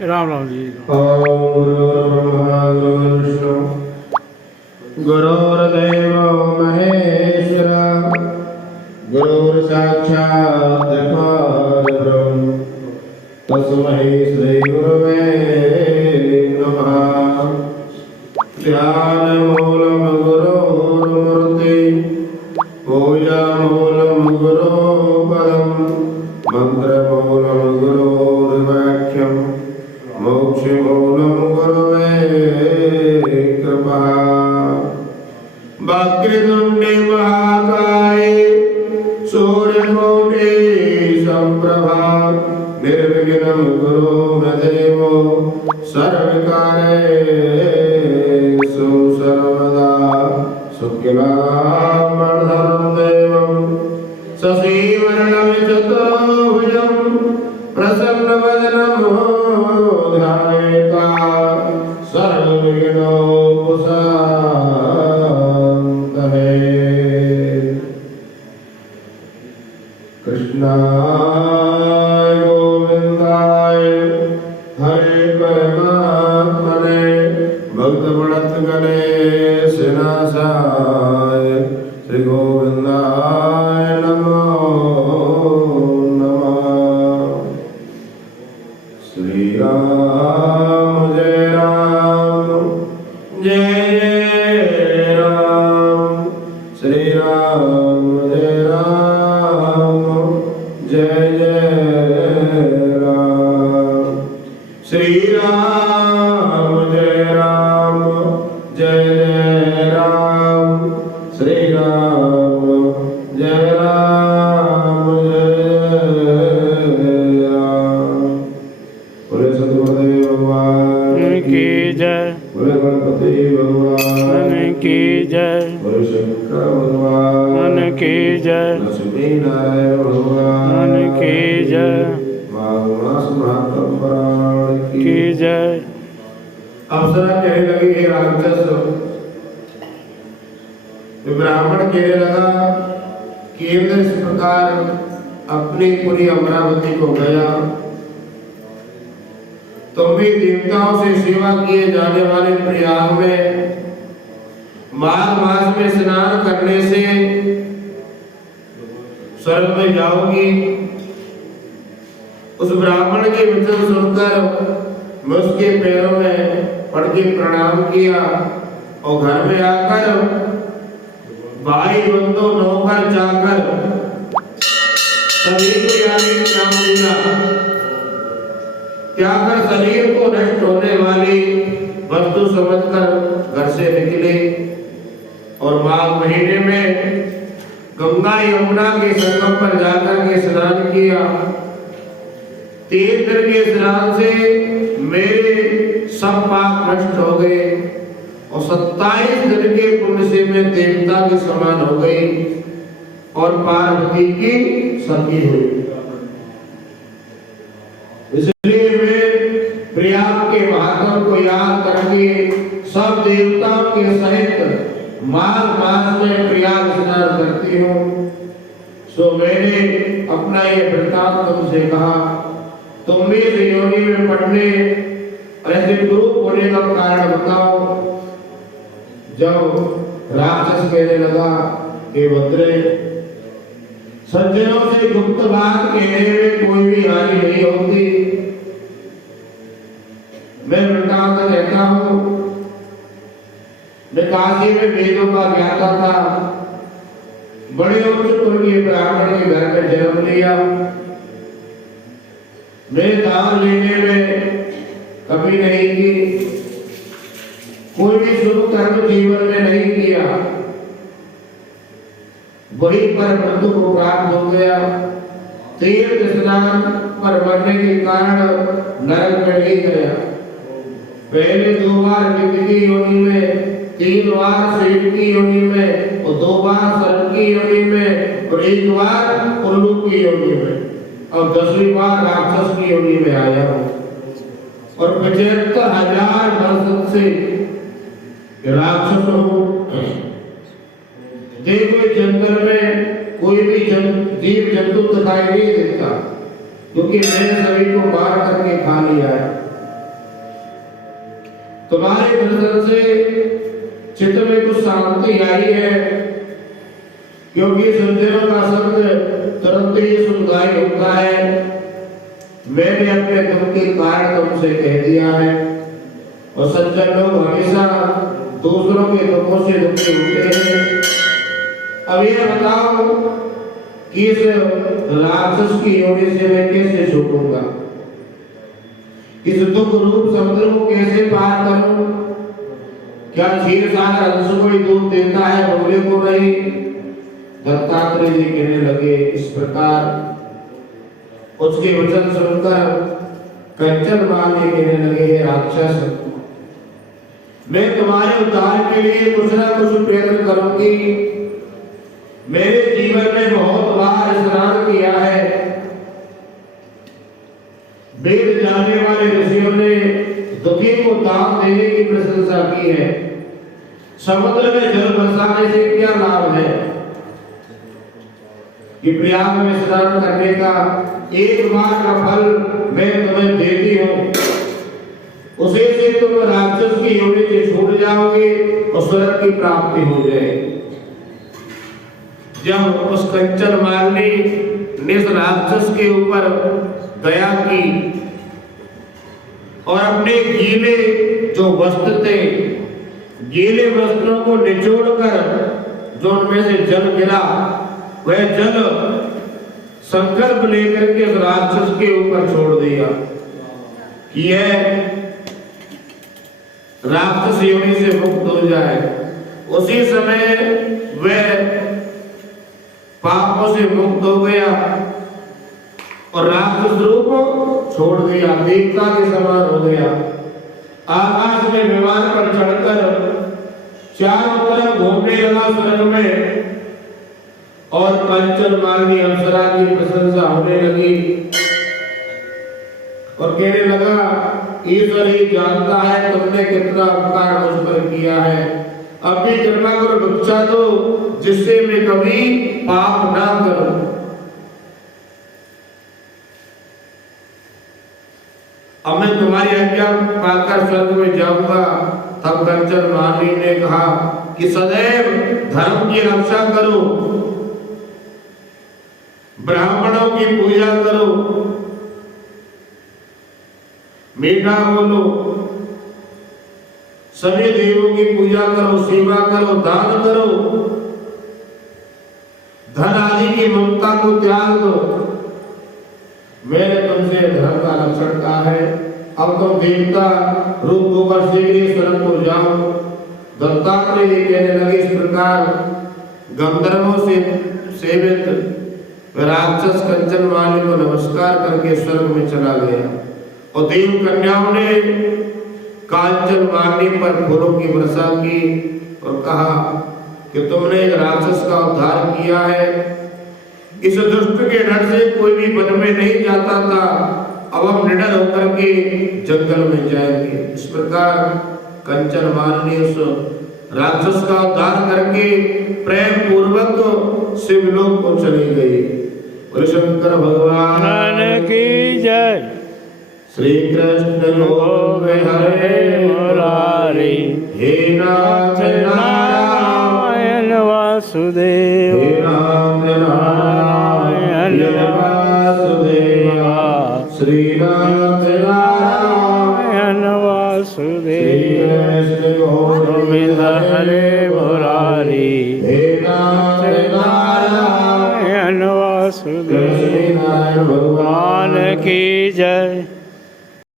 राम राम जी। ओम गुरुर्ब्रह्मा गुरुर्विष्णु गुरुर्देवो महेश्वरा गुरुर्साक्षात् परब्रह्म तस्मै श्री गुरवे नमः। ध्यानमूलं गुरोर्मूर्ति पूजामूलं गुरोपदं मन्त्रमूलं गुरोर्वाक्यं मोक्षमूलं गुरवे कृपा। वक्रतुण्डे महाकाय सूर्यकोटि सम्प्रभा निर्विघ्नं कुरु मे देव सर्वकार्येषु सर्वदा। शुक्लाम्बरधरं देवं शशिवर्णं चतुर्भुजं प्रसन्नवदनं ध्यायेत् सर्वविघ्नोपशान्तये। कृष्णाय गोविन्दाय हरे परमात्मने भक्तप्रणतगणे नाशाय श्री गोविन्दाय नमो नमः। श्री राम जय राम जय राम। श्री राम जय राम जय राम। श्री राम जय राम जय राम। श्री राम जय राम जय राम। बोले सतगुरुदेव भगवान की जय। बोले गणपति भगवान की जय। बोले शंकर भगवान की जय। लक्ष्मी नारायण भगवान की जय। माघ महात्म पुराण की जय। अप्सरा कहने लगी, हे राक्षस। ब्राह्मण कहने लगा कि इस प्रकार अपनी पूरी अमरावती को गया, तुम भी देवताओं से सेवा किए जाने वाले प्रयाग में माघ मास में स्नान करने से स्वर्ग में जाओगी। उस ब्राह्मण के वचन सुनकर मैं उसके पैरों में पड़ के प्रणाम किया और घर में आकर भाई बंधु नौकर जाकर सभी को यानी त्याग दिया। त्याग कर शरीर को नष्ट होने वाली वस्तु समझकर घर से निकले और माघ महीने में गंगा यमुना के संगम पर जाकर के स्नान किया। 3 दिन के स्नान से मेरे सब पाप नष्ट हो गए और 27 दिन के पुण्य से मैं देवता के समान हो गई और पार्वती की सखी हुई। इसलिए मैं प्रयाग के महात्म को याद करके सब देवताओं के सहित माघ मास में प्रयाग स्नान करती हूँ। सो मैंने अपना ये वृत्तांत तुमसे कहा, तुम भी इस योनि में पढ़ने ऐसे ग्रुप होने का कारण बताओ। जब राक्षस कहने लगा, हे भद्रे, सज्जनों से गुप्त बात कहने में कोई भी हानि नहीं होती। मैं वृत्तांत कहता हूँ, मैं काशी में वेदों का ज्ञाता था, बड़े उच्च कुल के ब्राह्मण के घर में जन्म लिया। मैं दान लेने में कभी नहीं की, कोई भी शुभ कर्म जीवन में नहीं किया। वही पर बंधु को प्राप्त हो गया। तीर्थ स्नान पर मरने के कारण नरक में नहीं गया। पहले 2 बार विधि की योनि में, 3 बार शेष की योनि में और 2 बार सर्प की योनि में और 1 बार उल्लू की योनि में और 10वीं बार राक्षस की योनि में आया हूँ। और 75,000 वर्ष से राक्षस हूँ। देखो जंगल में कोई भी जीव जंतु दिखाई नहीं देता, क्योंकि मैंने सभी को मार करके खा लिया है। तुम्हारे दर्शन से चित्त में कुछ शांति आई है, क्योंकि संजयों का शब्द तुरंत ही सुखदायी होता है। मैंने अपने दुख के कारण तुमसे कह दिया है, और सज्जन लोग हमेशा दूसरों के दुखों से दुखी होते हैं। अब ये बताओ कि इस राक्षस की योनि से मैं कैसे छूटूंगा, इस दुख रूप समुद्र को कैसे पार करूं? क्या क्षीर सागर अंश को ही दूध देता है, बगुले को नहीं? दत्तात्रेय जी कहने लगे इस प्रकार। उसके वचन सुनकर कंचन माली कहने लगे, हे राक्षस, मैं तुम्हारे उद्धार के लिए कुछ ना कुछ प्रयत्न करूंगी। मेरे जीवन में बहुत बार स्नान किया है। वेद जानने वाले ऋषियों ने दुखी को दान देने की प्रशंसा की है। समुद्र में जल बरसाने से क्या लाभ है कि प्रयाग में स्नान करने का एक बार का फल मैं तुम्हें देती हूँ, उसे से तुम राक्षस की योनि से छूट जाओगे और स्वर्ग की प्राप्ति हो जाएगी। जब उस कंचन मालिनी ने इस राक्षस के ऊपर दया की और अपने गीले जो वस्त्र थे, गीले वस्त्रों को निचोड़कर जो उनमें से जल गिरा, वह जल संकल्प लेकर के उस राक्षस के ऊपर छोड़ दिया कि यह राक्षस योनि से मुक्त हो जाए। उसी समय वह पापों से मुक्त हो गया और राक्षस रूप छोड़ दिया, देवता के समान हो गया। आकाश में विमान पर चढ़कर चारों तरफ घूमने लगा स्वर्ग में, और कंचन मालिनी अप्सरा की प्रशंसा होने लगी और कहने लगा, ईश्वर ही जानता है तुमने कितना उपकार मुझ पर किया है। अब भी कृपा करो, भिक्षा दो, जिससे मैं कभी पाप ना करूं। अब मैं तुम्हारी आज्ञा पाकर स्वर्ग में जाऊंगा। तब कंचन मालिनी ने कहा कि सदैव धर्म की रक्षा करो, ब्राह्मणों की पूजा करो, मीठा बोलो, सभी देवों की पूजा करो, सेवा करो, दान करो, धन आदि की ममता को त्याग दो। मैंने तुमसे धर्म का लक्षण कहा है। अब तुम देवता रूप होकर स्वर्ग को जाओ। दत्तात्रेय जी कहने लगे इस प्रकार गंधर्वों से सेवित राक्षस कंचन मालिनी को नमस्कार करके स्वर्ग में चला गया, और देव कन्याओं ने कांचन मालिनी पर फूलों की वर्षा की और कहा कि तुमने एक राक्षस का उद्धार किया है। इस दुष्ट के डर से कोई भी वन में नहीं जाता था, अब हम निडर होकर के जंगल में जाएंगे। इस प्रकार कंचन मालिनी उस राक्षस का उद्धार करके प्रेम पूर्वक शिवलोक को चली गई। बोले शंकर भगवान की जय। श्री कृष्ण गोविंद हरे मुरारी, हे नाथ नारायण वासुदेव, हे नाथ नारायण वासुदेव, श्री नाथ नारायण वासुदेव, कृष्ण गोविंद हरे मुरारी, हे नाथ नारायण वासुदेव, भगवान की जय।